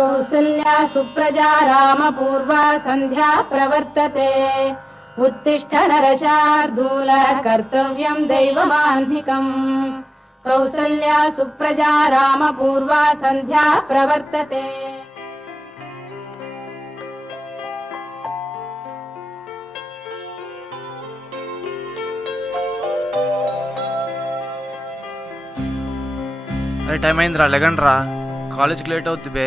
कौसल्या सुप्रजा रामपूर्वा सन्ध्या प्रवर्तते उत्तिष्ठ नरशार्दूल कर्तव्यं दैवमाह्निकम् कौसल्या सुप्रजा रामपूर्वा सन्ध्या प्रवर्तते। అరే టైం అయిందిరా, లెగండ్రా, కాలేజ్కి లేట్ అవుద్ది బే.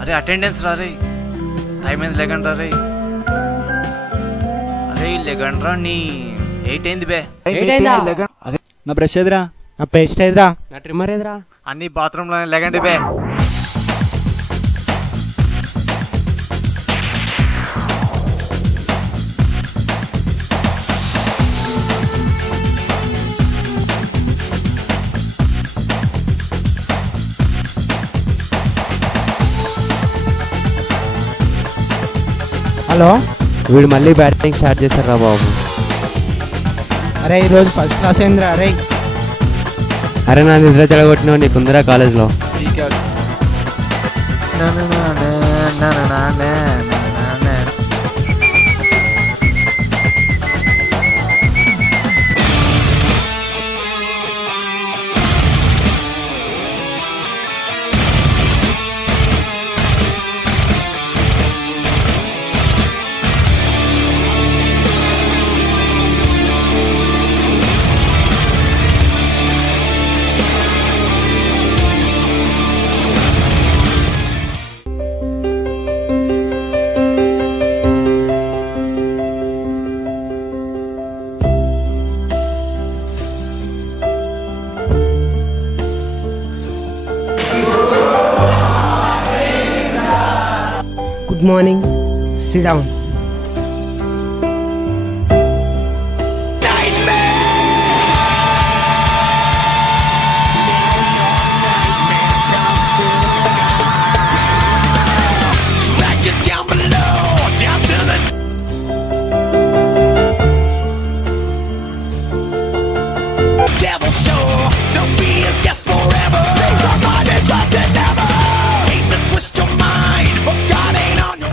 అరే అటెండెన్స్ రా రే, టైం అయింది, లెగండ్రా రే. అరే లెగండ్రా, నీ 8 అయింది బే. నా బ్రష్ ఎదురా, నా పేస్ట్ ఎదురా, నా ట్రిమ్మర్ ఎదురా, అన్ని బాత్రూమ్ లో లెగండి బే. హలో, వీడు మళ్ళీ బ్యాటింగ్ స్టార్ట్ చేశారా బాబు. అరే ఈరోజు ఫస్ట్ క్లాస్ అయిందిరా. అరే నా నిద్ర చెడగొట్టినావు, నీకుందిరా కాలేజ్లో. Good morning. Sit down.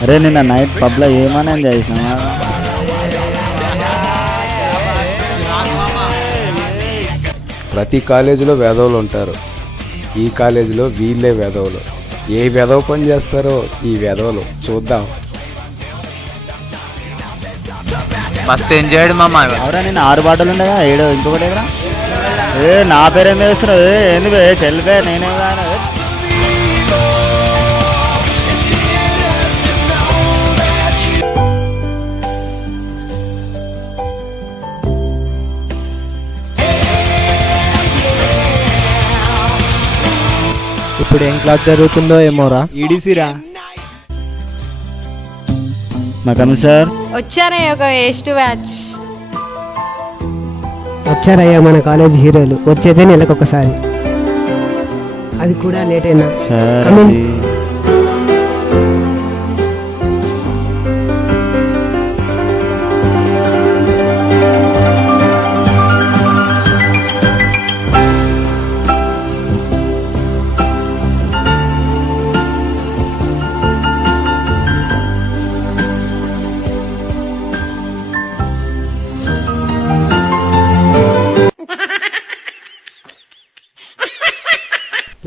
అరే నిన్న నైట్ పబ్లో ఏమని ఎంజాయ్ చేసినా? ప్రతి కాలేజీలో వేదవులు ఉంటారు, ఈ కాలేజీలో వీళ్ళే వేదవులు. ఏ వేదవ పని చేస్తారో ఈ వేదవులు, చూద్దాం. మస్తు ఎంజాయ్ చేయడు మామ. ఎవరా నిన్న 6 బాటలు ఉండగా 7 ఇంకొకటి ఎదురా. నా పేరేం వేస్తున్నావు? ఏంది బే చెల్లిపే, నేనే కాదు. ఇప్పుడు ఏం క్లాస్ జరుగుతుందో ఏమోరా. ఈడీసీరా మకను సార్ వచ్చారే ఒక ఏస్ట్ బ్యాచ్. వచ్చారయ్యా మన కాలేజ్ హీరోలు, వచ్చేదే నెలకొకసారి, అది కూడా లేట్ అయినా. Sir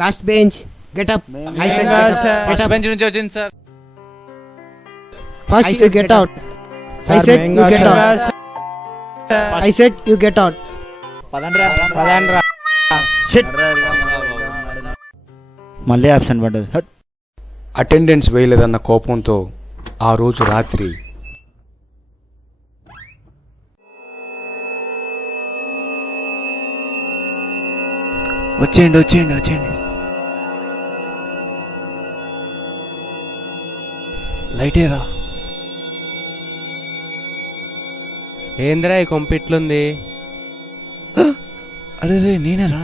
last bench get up. First bench నుంచి వచ్చింది sir. First you get out. I said you get out. I said you get out. పదండ్రా. షిట్, మళ్ళీ అబ్సెంట్ పడ్డది. అటెండెన్స్ వేయలేదన్న కోపంతో ఆ రోజు రాత్రి వచ్చేయండి. లైటేరా. ఏంద్రా ఈ కొంపిట్లుంది? అరే రే నేనేరా,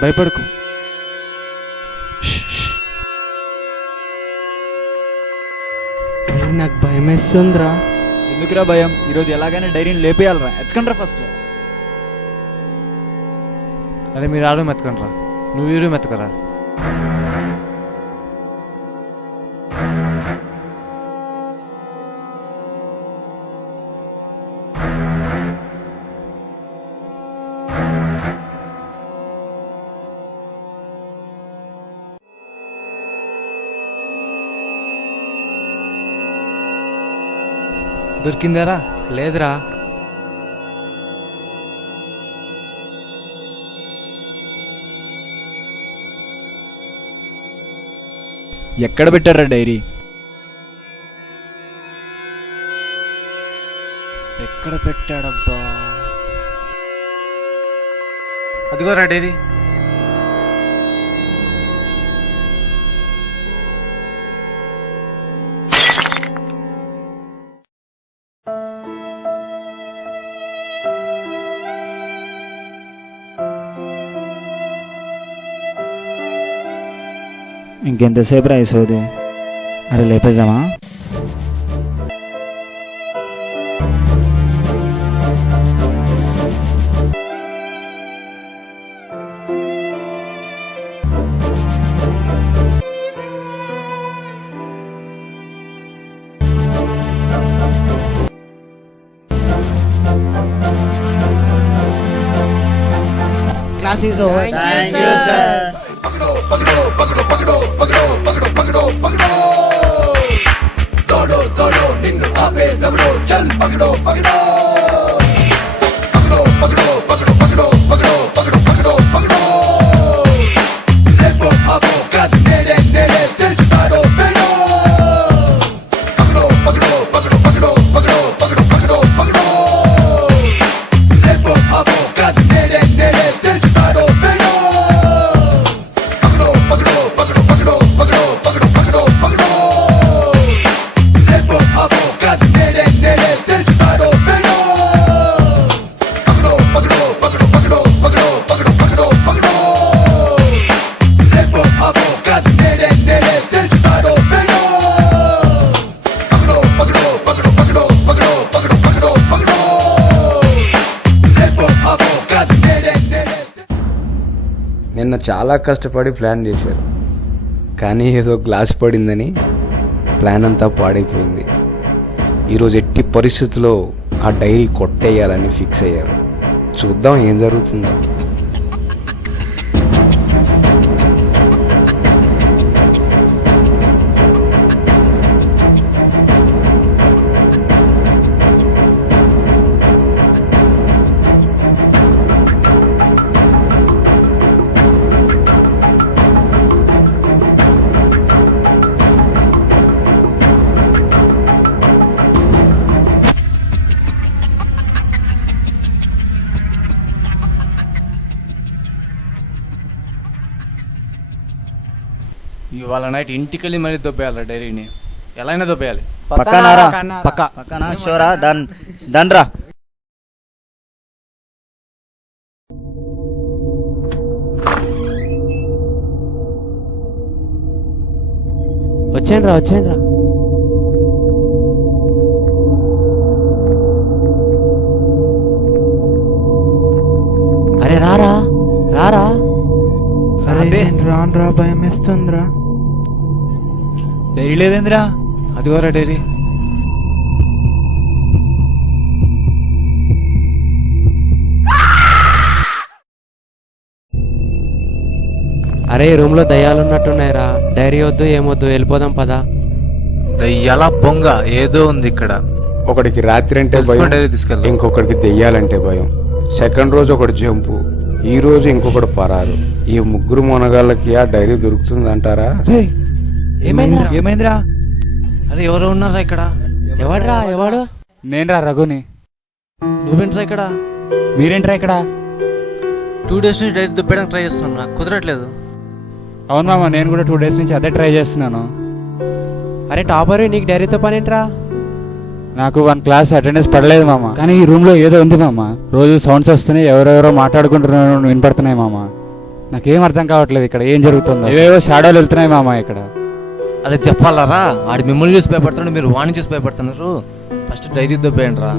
భయపడకు. నాకు భయం వేస్తుందిరా. ఎందుకురా భయం? ఈరోజు ఎలాగైనా డైరీని లేపేయాలరా. ఎత్తుకండ్రా ఫస్ట్. అరే మీరు ఆడు మెతకండి రా, నువ్వు వీరు మెతకరా. దొరికిందారా? లేదురా. ఎక్కడ పెట్టారా డైరీ? ఎక్కడ పెట్టాడబ్బా? అదిగోరా డైరీ. ఇంకెంతసేపు రా సోది? అరే లేపేద్దామా? Class is over. Thank you sir. నిన్న చాలా కష్టపడి ప్లాన్ చేశారు, కానీ ఏదో గ్లాస్ పడిందని ప్లాన్ అంతా పాడైపోయింది. ఈరోజు ఎట్టి పరిస్థితుల్లో ఆ డైరీ కొట్టేయాలని ఫిక్స్ అయ్యారు. చూద్దాం ఏం జరుగుతుందో. ఇవాళ నైట్ ఇంటికి వెళ్ళి మరీ దొబ్బేయాలి డైరీని, ఎలా అయినా దొబ్బేయాలి. పక్కనారా? పక్కనా? షోరా? డన్ డన్ రా. వచ్చేయండి రా, వచ్చేయండి రా. అరే రారా రారా. రాను రా, భయం వేస్తుందిరా. డైరీ లేదేంద్రా? అదిగోరా డైరీ. అరే రూమ్ లో దయ్యాలున్నట్టున్నాయిరా. డైరీ వద్దు ఏమొద్దు, వెళ్ళిపోదాం పదా. దయ్యాల బొంగ ఏదో ఉంది ఇక్కడ. ఒకడికి రాత్రి అంటే భయం, డైరీ తీసుకెళ్ళి. ఇంకొకడికి దెయ్యాలంటే భయం. సెకండ్ రోజు ఒకటి జంపు, ఈ రోజు ఇంకొకటి పరారు. ఈ ముగ్గురు మొనగాళ్ళకి ఆ డైరీ దొరుకుతుందంటారా? ఏమైందిరా? అరే ఎవరు ఉన్నారా ఇక్కడ? ఎవడ్రా ఎవడు? నేనురా రఘుని. నువ్వేంట్రా ఇక్కడ? మీరేంట్రా ఇక్కడ? 2 days నుంచి డైరీ దుబ్బేయడానికి ట్రై చేస్తున్నాం, నాకు కుదరట్లేదు. అవును మామ, నేను కూడా 2 days నుంచి అదే ట్రై చేస్తున్నాను. అరే టాపర్, నీకు డైరీతో పనేంట్రా? నాకు 1 class అటెండెన్స్ పడలేదు మామ, కానీ ఈ రూమ్ లో ఏదో ఉంది మామ. రోజు సౌండ్స్ వస్తున్నాయి, ఎవరెవరో మాట్లాడుకుంటున్నారు వినపడుతున్నాయి మామ. నాకేం అర్థం కావట్లేదు ఇక్కడ ఏం జరుగుతుందో. ఏవేవో షాడోలు వెళ్తున్నాయి మామ ఇక్కడ. అదే చెప్పాలరా, ఆడి మిమ్మల్ని చూసి భయపడుతున్నాడు, మీరు వాడిని చూసి భయపడుతున్నారు. ఫస్ట్ డైరీ దొబ్బేయండి రా.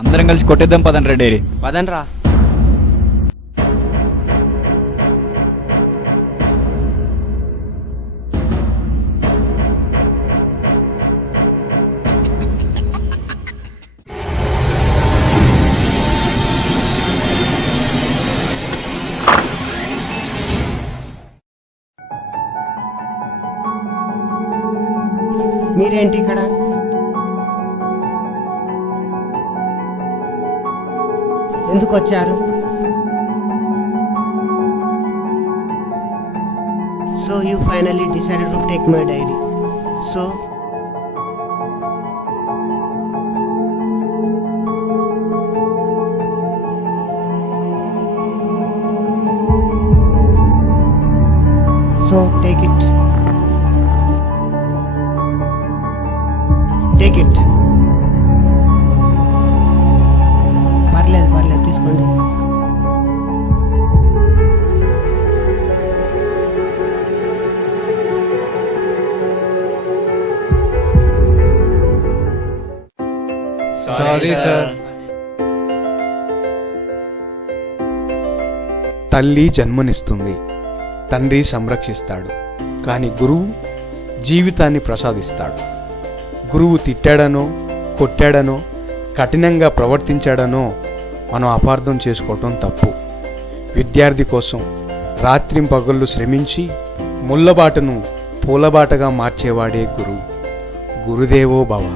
అందరం కలిసి కొట్టేద్దాం పదండి రా డైరీ. పదండ్రా. మీరేంటి ఇక్కడ? ఎందుకు వచ్చారు? So you finally decided to take my diary. So take it. Take it. పర్లేదు తీసుకోండి. Sorry sir. తల్లి జన్మనిస్తుంది, తండ్రి సంరక్షిస్తాడు, కానీ గురువు జీవితాన్ని ప్రసాదిస్తాడు. గురువు తిట్టాడనో కొట్టాడనో కఠినంగా ప్రవర్తించాడనో మనం అపార్థం చేసుకోవటం తప్పు. విద్యార్థి కోసం రాత్రింపగళ్ళు శ్రమించి ముళ్ళబాటను పూలబాటగా మార్చేవాడే గురువు. గురుదేవో భవ.